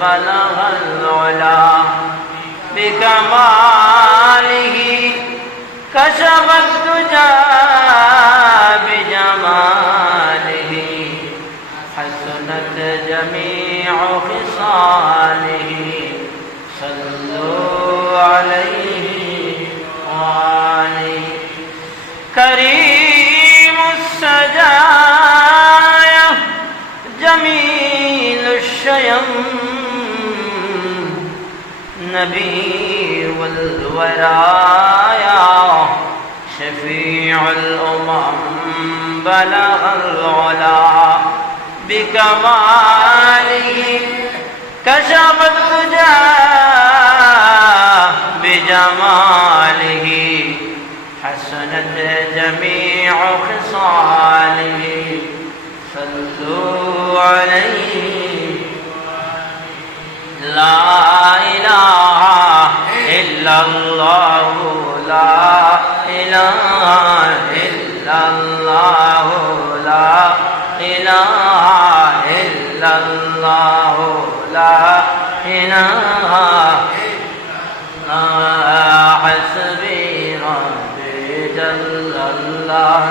بلغ العلا بكماله كشف الدجى بجماله حسنت جميع خصاله صلوا عليه وآله كريم السجايا جميل الشيم نبي والورايا شفيع الأمم بلغ العلا بكماله كشف الدجى بجماله حسنت جميع خصاله صلوا عليه لا إله إلا الله لا إله إلا الله لا إله إلا الله لا إله إلا حسبي ربي جل الله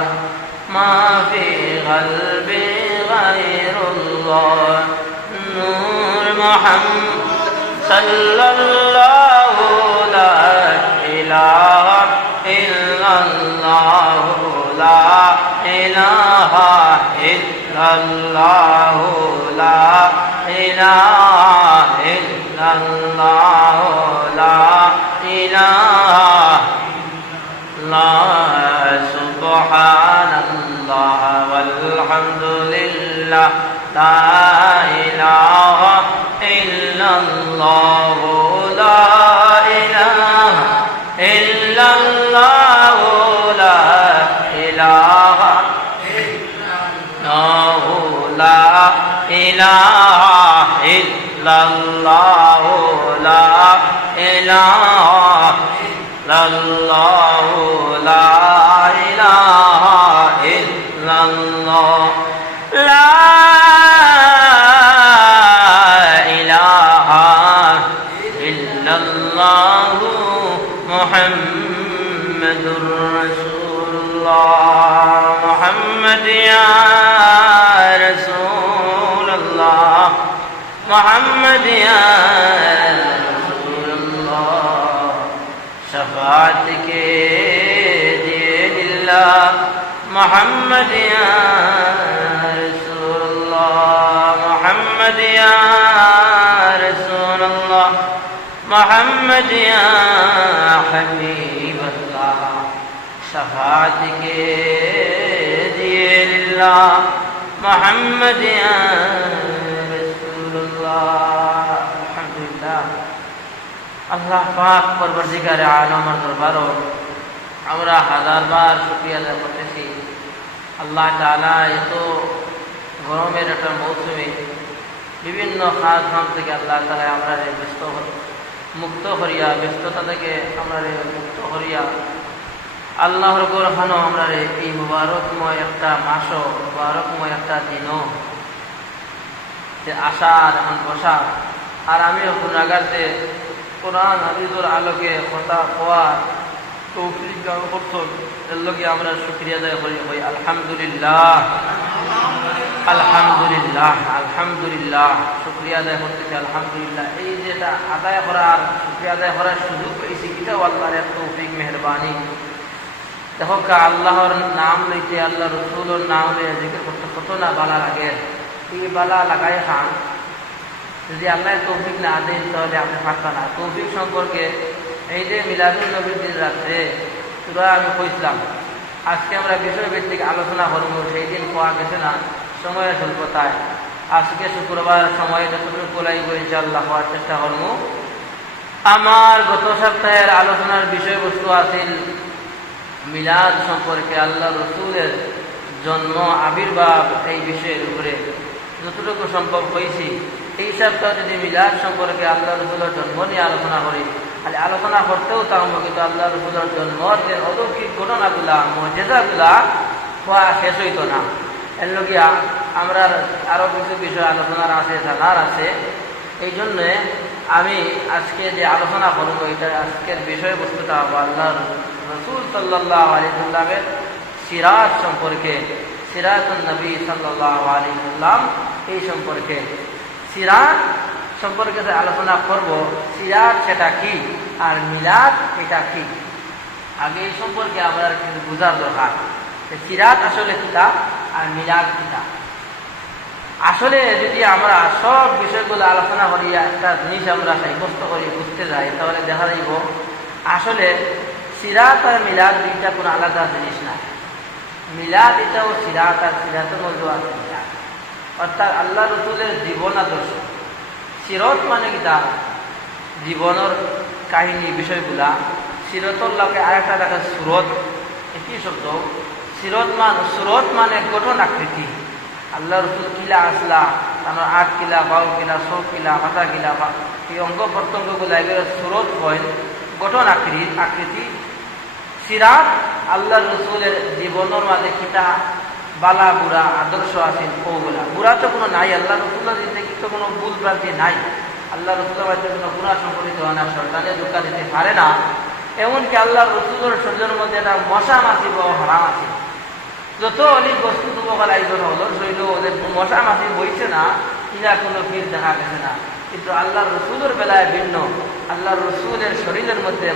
ما في قلبي غير الله نور محمد صلى الله لا إله إلا الله لا إله إلا الله لا إله إلا الله لا إله إلا سبحان الله والحمد لله لا إله إلا الله لا إله إلا الله لا إله لا إله إلا الله لا إله إلا الله لا إله إلا الله لا إله إلا الله محمد رسول الله محمد يا رسول الله محمد يا رسول الله شفاعتك دين الله محمد يا رسول الله محمد يا رسول الله محمد يا حبيب الله شفاعتك دين الله محمد يا رسول الله الحمد لله আল্লাহ পাক পরবর্তীকারে আলমের দরবারে আমরা হাজারবার শুকরিয়া আদায় করতেছি। আল্লাহ তাআলা এত গরমের একটা মৌসুমে বিভিন্ন কাজ কাম থেকে আল্লাহ তাআলা আমরা মুক্ত করিয়া ব্যস্ততা থেকে আমরা মুক্ত করিয়া আল্লাহর কোরআন আমরা এই মুবারকময় একটা মাস মুবারকময় একটা দিনও আসার এখন বসা আর আমি গুনাহগারতে কোরআন হাদিসের আলোকে কথা কোয়ার তৌফিক দান করছেন এর লগে আমরা শুকরিয়া আদায় করি হই আলহামদুলিল্লাহ আলহামদুলিল্লাহ আলহামদুলিল্লাহ শুকরিয়া আদায় করতেছি আলহামদুলিল্লাহ। এই যেটা আদায় করার শুকরিয়া আদায় করার সুযোগ পেয়েছি এটাও আল্লাহর তৌফিক মেহেরবানি। দেখো আল্লাহর নাম লইতে আল্লাহ রসুলের নাম লইয়া জিকির করতে কত না বালা লাগে। এই বালা লাগাই খান যদি আল্লাহ তৌফিক না দেন তাহলে আপনি পারতেন না। তৌফিক সম্পর্কে এই যে মিলাদুন নবীর দিন রাত্রে পুরা আমি কইছিলাম আজকে আমরা বিষয়ভিত্তিক আলোচনা করব। সেই দিন পাওয়া গেছে না সময়ের স্বল্পতায় আজকে শুক্রবার সময় যতটুকু কোলাইব ইনশাআল্লাহ হওয়ার চেষ্টা করব। আমার গত সপ্তাহের আলোচনার বিষয়বস্তু আছিল মিলাদ সম্পর্কে, আল্লাহ রসুলের জন্ম আবির্ভাব এই বিষয়ের উপরে যতটুকু সম্ভব হয়েছি। এই সপ্তাহ যদি মিলাদ সম্পর্কে আল্লাহ রসুলের জন্ম নিয়ে আলোচনা করি তাহলে আলোচনা করতেও থাকব, কিন্তু আল্লাহ রসুলের জন্মের অলৌকিক ঘটনাগুলা মুজিজাগুলা হওয়া শেষ হইত না। এর লগিয়া আমরা আরও কিছু বিষয় আলোচনার আছে, জানার আছে। এই জন্যে আমি আজকে যে আলোচনা করবো এটা আজকের বিষয়বস্তুটা আল্লাহ রসুল সাল্লাল্লাহু আলাইহি ওয়াসাল্লামের সিরাত সম্পর্কে, সিরাতুন নবী সাল্লাল্লাহু আলাইহি ওয়াসাল্লাম এই সম্পর্কে, সিরাত সম্পর্কে যে আলোচনা করব, সিরাত সেটা কি আর মিলাদ এটা কি, আগে এই সম্পর্কে আমরা কিন্তু বোঝার দরকার। সিরাত আসলে কিতাব আর মিলাদ কিতাব। আসলে যদি আমরা সব বিষয়গুলো আলোচনা করি, একটা জিনিস আমরা সাব্যস্ত করি বুঝতে যাই, তাহলে দেখা যাইব আসলে সিরাত আর মিলাদ দুইটা কোনো আলাদা জিনিস না। মিলাদ এটাও সিরাত, আর সিরাতের মধ্যেও আছে মিলাদ, অর্থাৎ আল্লাহ রসুলের জীবন আদর্শ। সিরত মানে কিতাব, জীবনের কাহিনী বিষয়গুলা। সিরতুল্লাহকে আরেকটা দেখা সুরত, একই শব্দ। সুরত মানে গঠন আকৃতি। আল্লাহ রসুল কিলা আসলা, তার 8 কিলা, 12 কিলা, 100 কিলা, মাথা কিলা, এই অঙ্গ প্রত্যঙ্গগুলা এগুলো সুরত হয়, গঠন আকৃতি। সিরাত আল্লাহ রসুলের জীবনের মাঝে কিতা বালা বুড়া আদর্শ আছেন ওগুলা। বুড়া তো কোনো নাই, আল্লাহ রসুল্লাহ জিন্দগি তো কোনো ভুল ভ্রান্তি নাই। আল্লাহ রসুলের মধ্যে কোনো গুণা সংঘটিত হয় না, শয়তানে ধোঁকা দিতে পারে না। এমনকি আল্লাহ রসুলের শরীরের মধ্যে একটা মশা মাছি বড় হারাম আছে। যত অলিক বস্তু তোমার আয়োজন হলো শরীর ওদের মশা মাছি বইছে না, কিনা কোনো ভিড় দেখা গেছে না। কিন্তু আল্লাহ রসুলের বেলায় ভিন্ন। আল্লাহ রসুলের শরীরের মধ্যে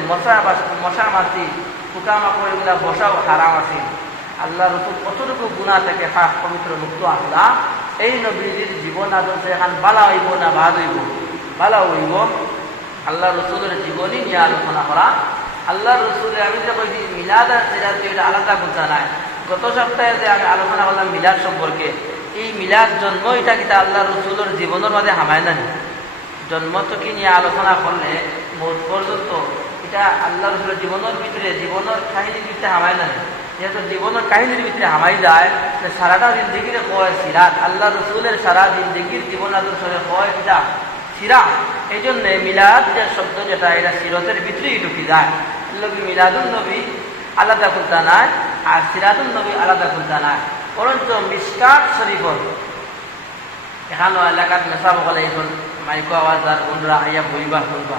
মশা মাছি পোকামাকড় এগুলা বসাও হারাম আছে। আল্লাহ রসুল কতটুকু গুণা থেকে পাক পবিত্র মুক্ত আসলা। এই নবীজির জীবন আদর্শ এখন বালা হইব না ভাদ হইব? বালা হইব। আল্লাহ রসুলের জীবনী নিয়ে আলোচনা করা। আল্লাহ রসুলের আমি যে বলছি মিলাদ আর সিরাত এটা আলাদা কথা নাই। গত সপ্তাহে যে আমি আলোচনা করলাম মিলাদ সম্পর্কে, এই মিলাদ জন্ম এটা কিন্তু আল্লাহ রসুলের জীবনের মাঝে হামায় না। জন্ম তো কি নিয়ে আলোচনা করলে মৌত পর্যন্ত এটা আল্লাহ রসুলের জীবনের ভিতরে, জীবনের কাহিনীর ভিতরে হামায় না। যেহেতু জীবনের কাহিনীর ভিতরে হামাই যায়, সারাটা জিন্দগির হয় সিরাত। আল্লাহ রসুলের সারা জিন্দগির জীবন আদর্শে হয় এটা সিরাত। এই জন্য মিলাদ যে শব্দ যেটা এটা সিরতের ভিতরেই ঢুকি যায়। মিলাদুন নবী আলাদা খুলতা নাই আর সিরাতুন নবী আলাদা খুলতা নাই। বরঞ্চ মিশকাত শরীফর এখানে এলাকার মেসা বলে এখন মাইকো আওয়াজ আর বন্ধুরা আইয়া বইবা শুনবা।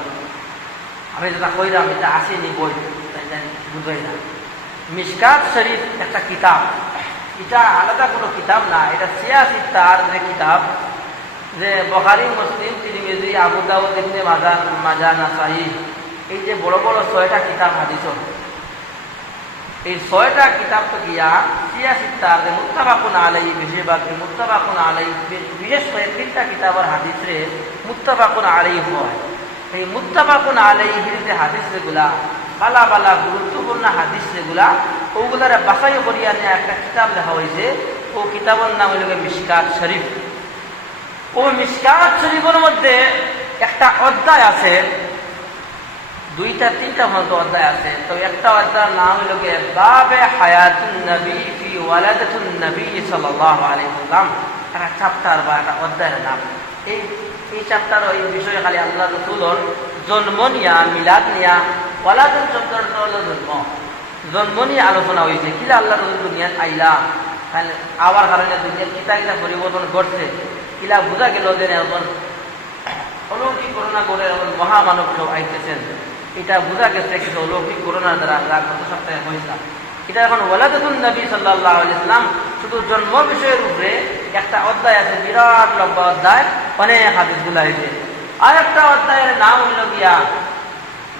আমি যেটা কইলাম এটা আসেনি বই, বুঝাই না। মিশকাত শরীফ একটা কিতাব, এটা আলাদা কোনো কিতাব না। এটা 86 তার যে কিতাব, যে বুখারী, মুসলিম, তিরমিজি, আবু দাউদ, ইবনে মাজাহ, নাসাই, এই যে বড় বড় 6টা কিতাব হাদিস, এই 6টা কিতাব তো গিয়া 86 তার যে মুত্তাফাকুন আলাইহি, বেশিরভাগ মুত্তাফাকুন আলাইহি, বিশেষ করে 3টা কিতাবের হাদিসে মুত্তাফাকুন আলাইহি হয়। এই মুত্তাফাকুন আলাইহির যে হাদিস যেগুলা বালা বালা গুরুত্বপূর্ণ হাদিস যেগুলা, ওগুলার বাছাই করিয়া নিয়ে একটা কিতাব লেখা হয়েছে। ও কিতাবের নাম হইল মিশকাত শরীফ। ও মিশকাত শরীফের মধ্যে একটা অধ্যায় আছে, 2-3টা মতো অধ্যায় আছে। তো একটা অধ্যায়ের নাম হইল বাবে হায়াতুন নবী ফি ওয়ালাদাতুন নবী সাল্লাল্লাহু আলাইহি ওয়াসাল্লাম। একটা চ্যাপ্টার বা একটা অধ্যায়ের নাম। এই চ্যাপ্টার ওই বিষয়ে খালি আল্লাহ রসুলের জন্ম নিয়া, মিলাদ নিয়া, ওয়ালাদুন শব্দটা হলো জন্ম নিয়ে আলোচনা হয়েছে। কিলা আল্লাহ রসুল দুনিয়াত আইলা, আবার কারণে দুনিয়ার কিতা কিতা পরিবর্তন ঘটছে, কিলা বোঝা গেল যে এখন অলৌকিক করোনা করে এখন মহামানব সব আইতেছেন। এটা বোঝা গেছে কিছু অলৌকিক করোনার দ্বারা আমরা গত সপ্তাহে হয়েছিলাম। এটা এখন ওয়ালাদাতুন নবী সাল্লাল্লাহু আলাইহি ওয়াসাল্লাম শুধু জন্ম বিষয়ের উপরে একটা অধ্যায় আছে, বিরাট লম্বা অধ্যায়, অনেক হাদিসগুলো হয়েছে। আর একটা অধ্যায়ের নাম হইল গিয়া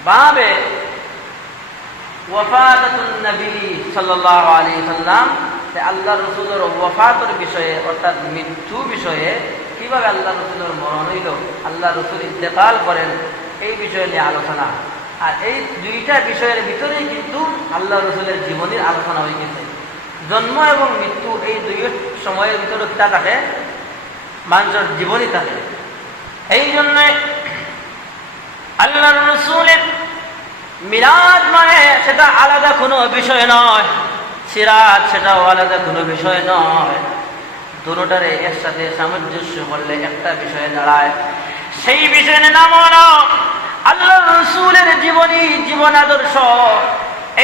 বাবে ওয়াফাতুন নবী সাল্লাল্লাহু আলাইহি ওয়াসাল্লাম। আল্লাহ রসুলের ওয়াফাতের বিষয়ে, অর্থাৎ মৃত্যু বিষয়ে, কিভাবে আল্লাহ রসুলের মরণ হইল, আল্লাহ রসুল ইন্তেকাল করেন, এই বিষয় নিয়ে আলোচনা। আর এই 2টা বিষয়ের ভিতরেই কিন্তু আল্লাহ রসুলের জীবনীর আলোচনা হয়ে গেছে। জন্ম এবং মৃত্যু এই 2 সময়ের ভিতরে তা থাকে, মানুষের জীবনী থাকে। এই জন্য আল্লাহ রসুলের মিলাদ মানে সেটা আলাদা কোনো বিষয় নয়, সিরাত সেটাও আলাদা কোনো বিষয় নয়। দুটোটারে একসাথে সামঞ্জস্য করলে একটা বিষয়ে দাঁড়ায়। সেই বিষয়ের নাম হলো আল্লাহ রসুলের জীবনী, জীবন আদর্শ।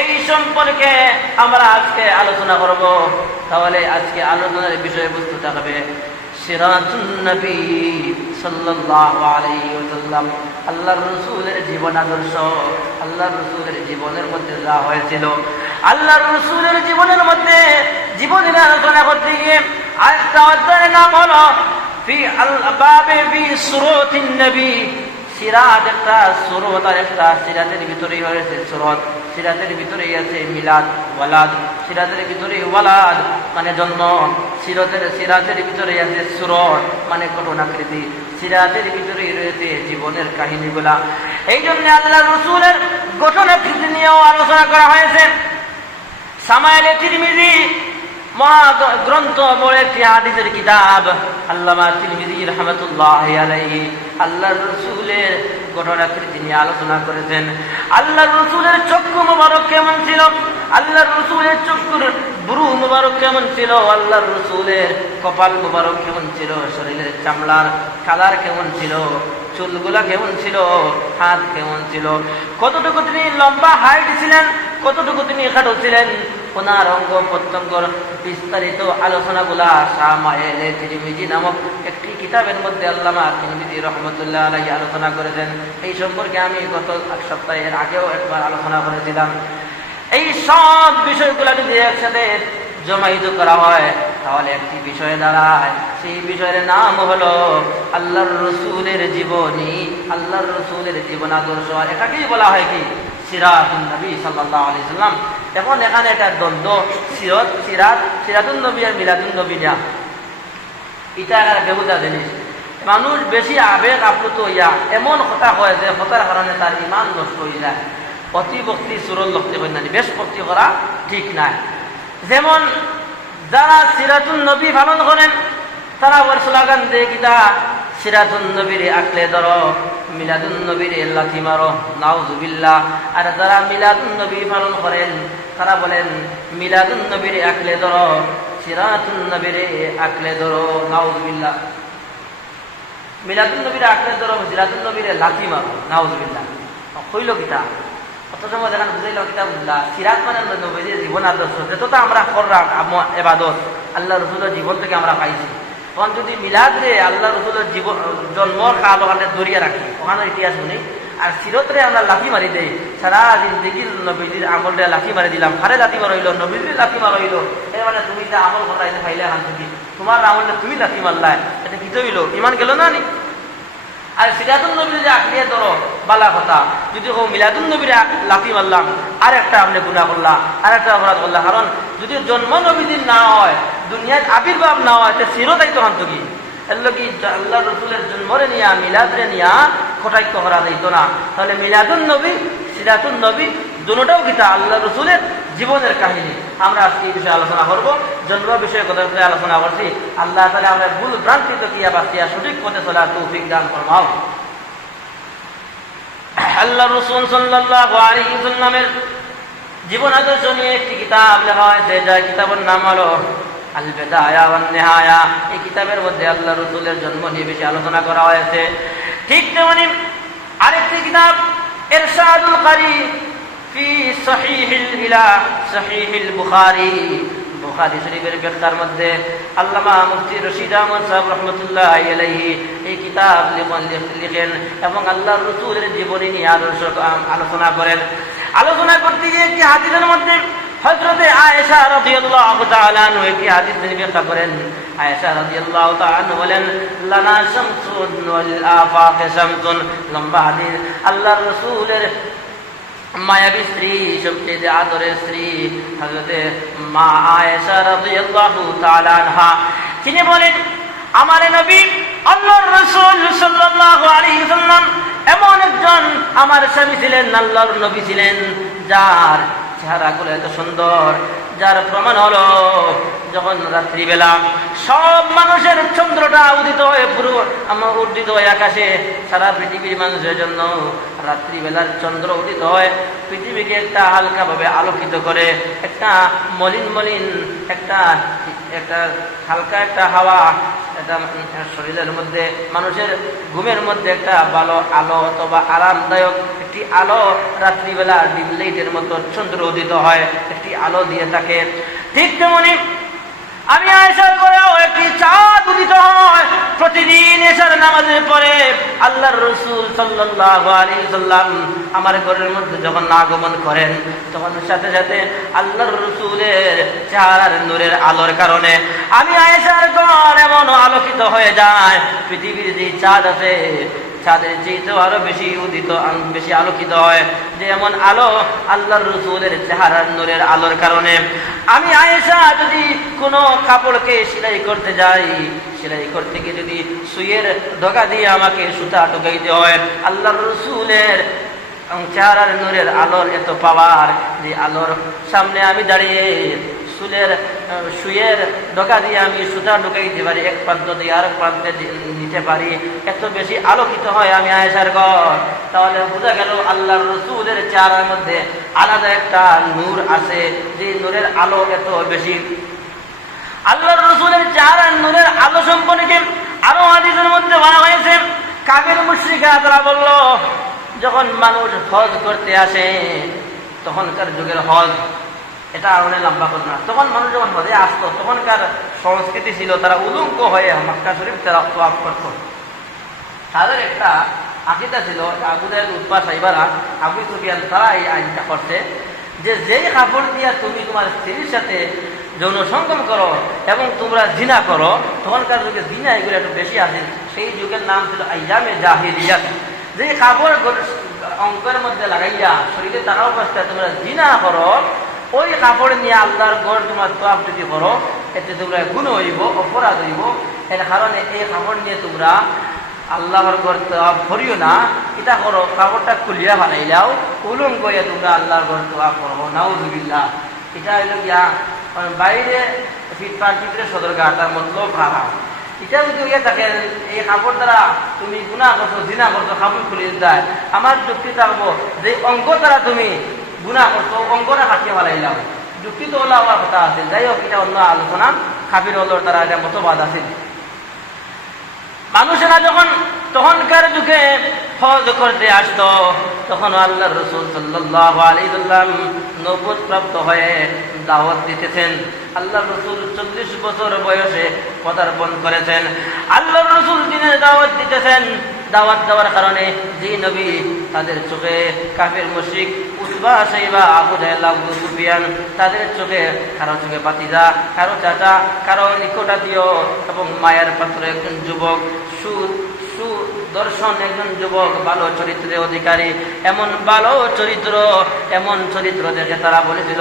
এই সম্পর্কে আমরা আজকে আলোচনা করব। তাহলে আজকে আলোচনার বিষয়বস্তু থাকবে সিরাতুন নবী সাল্লাল্লাহু আলাইহি ওয়াসাল্লাম, আল্লাহর রাসূলের জীবন আদর্শ, আল্লাহর রাসূলের জীবনের মধ্যে যা হয়েছিল, আল্লাহর রাসূলের জীবনের মধ্যে জীবনের আলোচনা করতে গিয়ে আরেকটা অধ্যায়ের নাম হলো ফি আল-বাবে ফি সুরাতিন নবী। সিরাত একটা সুরত, আর একটা সিরাতের ভিতরেই হয়েছে সুরত। সিরাতের ভিতরেই আছে মিলাদ, ওয়ালাদ। সিরাতের ভিতরে ওয়ালাদ মানে জন্ম, সিরাতের ভিতরে আছে সুরত মানে ঘটনাকৃতি, সিরাতের ভিতরেই রয়েছে জীবনের কাহিনীগুলা। এই জন্য আল্লাহ রাসূলের ঘটনাকৃতি নিয়েও আলোচনা করা হয়েছে। সামাইলে তিরমিজি মহাগ্রন্থ বড় একটি হাদিসের কিতাব, আল্লামা তিরমিজি রাহমাতুল্লাহি আলাইহি আল্লাহর রাসূলের ঘটনাকৃতি নিয়ে আলোচনা করেছেন। আল্লাহর রাসূলের চক্ষু মুবারক কেমন ছিল, আল্লাহর রাসূলের চক্ষুর ব্রু মুবারক কেমন ছিল, আল্লাহর রাসূলের কপাল মুবারক কেমন ছিল, শরীরের চামড়ার কালার কেমন ছিল, চুলগুলা কেমন ছিল, হাত কেমন ছিল, কতটুকু তিনি লম্বা হাইট ছিলেন, কতটুকু তিনি খাটো ছিলেন, ওনার অঙ্গ প্রত্যঙ্গর বিস্তারিত আলোচনাগুলা সামাইলে তিরমিজি নামক একটি কিতাবের মধ্যে আল্লামা তিরমিজি রাহমাতুল্লাহ আলাইহি আলোচনা করেছেন। এই সম্পর্কে আমি গত এক সপ্তাহের আগেও একবার আলোচনা করেছিলাম। এই সব বিষয়গুলো যদি একসাথে জমাইত করা হয় তাহলে একটি বিষয়ে দাঁড়ায়, সেই বিষয়ের নাম হলো আল্লাহর রাসূলের জীবনী, আল্লাহর রাসূলের জীবন আদর্শ। এটাকেই বলা হয় কি সিরাতুন নবী সাল্লাল্লাহু আলাইহি সাল্লাম। এখন এখানে একটা দ্বন্দ্ব, সিরাতুন নবী আর মিলাদুন নবী না, এটা একটা বেহুদা জিনিস। মানুষ বেশি আবেগ আপ্লুত হইয়া এমন কথা হয় যে কথার কারণে তার ইমান নষ্ট হয়ে যায়। অতি ভক্তি সুরল লক্ষ্য হয় না, বেশ ভক্তি করা ঠিক নাই। যেমন যারা সিরাতুন নবী পালন করেন তারা ওর স্লোগান দেয় কিতা, সিরাতুন নবীর আঁকলে ধরো, মিলাদুন নবীর লাথি মারো, নাউজুবিল্লাহ। আর যারা মিলাদুন নবী পালন করেন তারা বলেন মিলাদুন নবীর আঁকলে ধরো, সিরাতুন নবীর আঁকলে ধরো, নাউজুবিল্লাহ। মিলাদুন নবীর আঁকলে ধরো, সিরাতুন নবীর লাথি মারো, নাউজুবিল্লাহ। কইল কিতা অত সময় দেখান বুঝাইল কিতা বুঝলা, সিরাত মানে নবীর জীবন আদর্শ, যেটা তো আমরা করলাম ইবাদত আল্লাহ রাসূলের জীবন থেকে আমরা পাইছি। তখন যদি মিলাদ রে আল্লাহ রাসূলের জীবন জন্মর কাল ওখানে ধরিয়ে রাখি, ওখানে ইতিহাস শুনি, আর সিরত রে আমরা লাথি মারি দেই, সারা জিন্দেগির নবীজির আমলটা লাথি মারি দিলাম, হারে লাথি মারইল, নবীর লাথি মারইল, এর মানে তুমি যা আমল করাইলে পাইলে হান থেকে তোমার আমলে তুমি লাথি মারলাই, এটা কি হইল? ইমান গেল না নি? আর সিরাতুন নবীর যে আঁকড়িয়ে ধরো বালা কথা, যদি মিলাদুন নবীর লাথি মারলাম আর একটা আপনি গুনাহ করলাম, আর একটা অপরাধ করলাম। কারণ যদি জন্ম নবীদের না হয়, দুনিয়ার আবির্ভাব না হয়, সিরতাই তখন তো কি এর কি আল্লাহ রসুলের জন্মরে নিয়া মিলাদরে নিয়া কটাক্ষ করা যাইত না। তাহলে মিলাদুন নবী সিরাতুন নবী দুটোটাও কিতা আল্লাহ রসুলের জীবনের কাহিনী। আমরা আজকে এই বিষয়ে আলোচনা করবো, জন্ম বিষয়ে কথা আলোচনা করছি। আল্লাহ তাআলা আমরা ভুল ভ্রান্তিত কিয়া বাঁচিয়া সঠিক পথে চলার তৌফিক দান ফরমাও। আল্লাহ রাসূল সাল্লাল্লাহু আলাইহি ওয়াসাল্লামের জীবন আদর্শ নিয়ে একটি কিতাব লেখা হয়েছে, যার কিতাবের নাম হলো আল বিদায়া ওয়ান নিহায়া। এই কিতাবের মধ্যে আল্লাহ রাসূলের জন্ম নিয়ে বেশি আলোচনা করা হয়েছে। ঠিক তেমনি আরেকটি কিতাব ইরশাদুল কারি ফি সহিহিল বুখারী, বুখারী শরীফের ব্যাখ্যার মধ্যে আল্লামা মুফতি রশিদ আহমদ সাহেব রাহমাতুল্লাহি আলাইহি এই কিতাব লিখেন এবং আল্লাহর রাসূলের জীবনী নিয়ে আলোচনা করেন। আলোচনা করতে গিয়ে একটি হাদিসের মধ্যে হযরতে আয়েশা রাদিয়াল্লাহু তাআলা আনহা একটি হাদিস ব্যাখ্যা করেন। আয়েশা রাদিয়াল্লাহু তাআলা আনহা বলেন, লানা শামসুন ওয়াল আফাক শামসুন। লম্বা হাদিস। আল্লাহর রাসূলের মায়াবী স্ত্রী, সবচেয়ে আদরের স্ত্রী হযরতে মা আয়েশা রাদিয়াল্লাহু তাআলা আনহা, তিনি বলেন, আমার নবী আল্লাহর রাসূল সাল্লাল্লাহু আলাইহি ওয়াসাল্লাম এমন একজন আমার স্বামী ছিলেন, আল্লাহর নবী ছিলেন, যার চেহারাগুলো এত সুন্দর, যার প্রমাণ হলো যখন রাত্রিবেলা সব মানুষের চন্দ্রটা উদিত হয়ে পুরো উদ্দিত হয় আকাশে, সারা পৃথিবীর মানুষের জন্য রাত্রিবেলার চন্দ্র উদিত হয়, পৃথিবীকে একটা হালকাভাবে আলোকিত করে, একটা মলিন মলিন একটা হালকা একটা হাওয়া, এটা শরীরের মধ্যে মানুষের ঘুমের মধ্যে একটা ভালো আলো অথবা আরামদায়ক একটি আলো রাত্রিবেলা ডিম লাইটের মতো চন্দ্র উদিত হয়, একটি আলো দিয়ে থাকে। ঠিক তেমনি আমি আয়েশার ঘরেও একটি চাঁদ উদিত হয়। প্রতিদিন এশার নামাজের পরে আল্লাহর রাসূল সাল্লাল্লাহু আলাইহি ওয়াসাল্লাম আমার ঘরের মধ্যে যখন আগমন করেন, তখন সাথে সাথে আল্লাহর রাসূলের চেহারার নূরের আলোর কারণে আমি আয়েশার ঘর এমন আলোকিত হয়ে যায়। পৃথিবীর যে চাঁদ আছে, চাঁদের চেয়েতেও আরো বেশি উদিত, বেশি আলোকিত হয়। যে এমন আলো আল্লাহর রাসূলের চেহারার নূরের আলোর কারণে। আমি আয়েশা যদি কোনো কাপড়কে সেলাই করতে যাই, সেলাই করতে গিয়ে যদি সুইয়ের ধোকা দিয়ে আমাকে সুতা ঢুকাইতে হয়, আল্লাহর রাসূলের চেহারার নূরের আলোর এত পাওয়ার, যে আলোর সামনে আমি দাঁড়িয়ে সুইয়ের ধোকা দিয়ে আমি সুতা ঢুকাইতে পারি, এক প্রান্ত দিয়ে আরেক প্রান্তে নিতে পারি, এত বেশি আলোকিত হয় আমি আয়েশার ঘর। তাহলে বোঝা গেল আল্লাহর রাসূলের চেহারার মধ্যে আলাদা একটা নূর আছে, যে নূরের আলো এত বেশি। আল্লাহর রাসূলের চেহারার নূরের আলো সম্পর্কে আরো হাদিসের মধ্যে বলা হয়েছে, কাফির মুশরিকরা তারা বলল, যখন মানুষ হজ করতে আসে, তখনকার যুগের হজ, এটা অনেক লম্বা কথা না, তখন মানুষ যখন হজে আসতো, তখনকার সংস্কৃতি ছিল তারা উলঙ্গ হয়ে মক্কা শরীফ তারা তোয়াফ করত। তাদের একটা আকীদা ছিল, আবু জাহেল, উতবা, সাইবারা, আবু সুফিয়ান, তারা এই আইনটা করছে যে যেই কাপড় দিয়া তুমি তোমার স্ত্রীর সাথে যৌন সঙ্গম করো এবং তোমরা জিনা করো, তখনকার যুগে জিনা এগুলো একটু বেশি আছে। সেই যুগের নাম ছিল আইয়ামে জাহিলিয়াত। যে কাপড় অঙ্কের মধ্যে লাগাইয়া শরীরে তারা অবস্থায় তোমরা জিনা করো, ওই কাপড় নিয়ে আল্লাহর ঘর তোমার তোয়াফ যদি করো, এতে তোমরা গুনাহ হইব, অপরাধ হইব। এর কারণে এই কাপড় নিয়ে তোমরা আল্লাহর ঘর তোয়াফ করিও না, এটা করো, কাপড়টা খুলিয়া বানাইলাও, উলঙ্গ হইয়া তোমরা আল্লাহর ঘর তোয়াফ করবো। নাউযুবিল্লাহ। এটা হইল গিয়া বাইরে ফিটপাট ভিতরে সদরঘাট, তার মতলব হারাম। এটা যদি হইয়া থাকে এই কাপড় দ্বারা তুমি গুনাহ করছো, জিনা করছো, কাপড় খুলিয়ে দেয়, আমার যুক্তি থাকবো যে অঙ্গ দ্বারা তুমি গুনাহ করছো, অঙ্গটা কাটিয়ে ফেলাইলাম, যুক্তি তো হলো আমার কথা আছে। যাই হোক, এটা অন্য আলোচনা। কাফির হলোর তারা এটা মতবাদ আছে। মানুষেরা যখন তখনকার যুগে হজ করতে আসতো, তখন আল্লাহর রাসূল সাল্লাল্লাহু আলাইহি ওয়াসাল্লাম নবুয়ত প্রাপ্ত হয়ে দাওয়াত দিতেছেন। আল্লাহর রাসূল 40 বছর বয়সে পদার্পণ করেছেন। আল্লাহর রাসূল দিনের দাওয়াত দিতেছেন। দাওয়াত দেওয়ার কারণে যে নবী, তাদের চোখে কাফির মুশরিক, উতবা, সাইবা, আবু জাহেল, আবু সুফিয়ান, তাদের চোখে কারো চোখে ভাতিজা, কারো চাচা, কারো নিকটাত্মীয় এবং মায়ের পাত্র একজন যুবক, সুদর্শন একজন যুবক, ভালো চরিত্রের অধিকারী, এমন ভালো চরিত্র, এমন চরিত্র দেখে তারা বলেছিল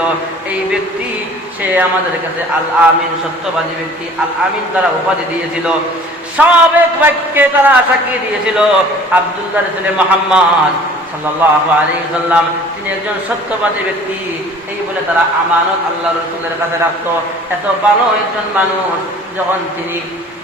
এই ব্যক্তি, সে আমাদের কাছে আল আমিন, সত্যবাদী ব্যক্তি। আল আমিন তারা উপাধি দিয়েছিল। সব এক বাক্যে তারা সাক্ষী দিয়েছিল আব্দুল্লাহর ছেলে মুহাম্মদ সাল্লাল্লাহু আলাইহি ওয়াসাল্লাম তিনি একজন সত্যবাদী ব্যক্তি, এই বলে তারা আমানত আল্লাহর রাসূলের কাছে রাখতো। এত ভালো একজন মানুষ, যখন তিনি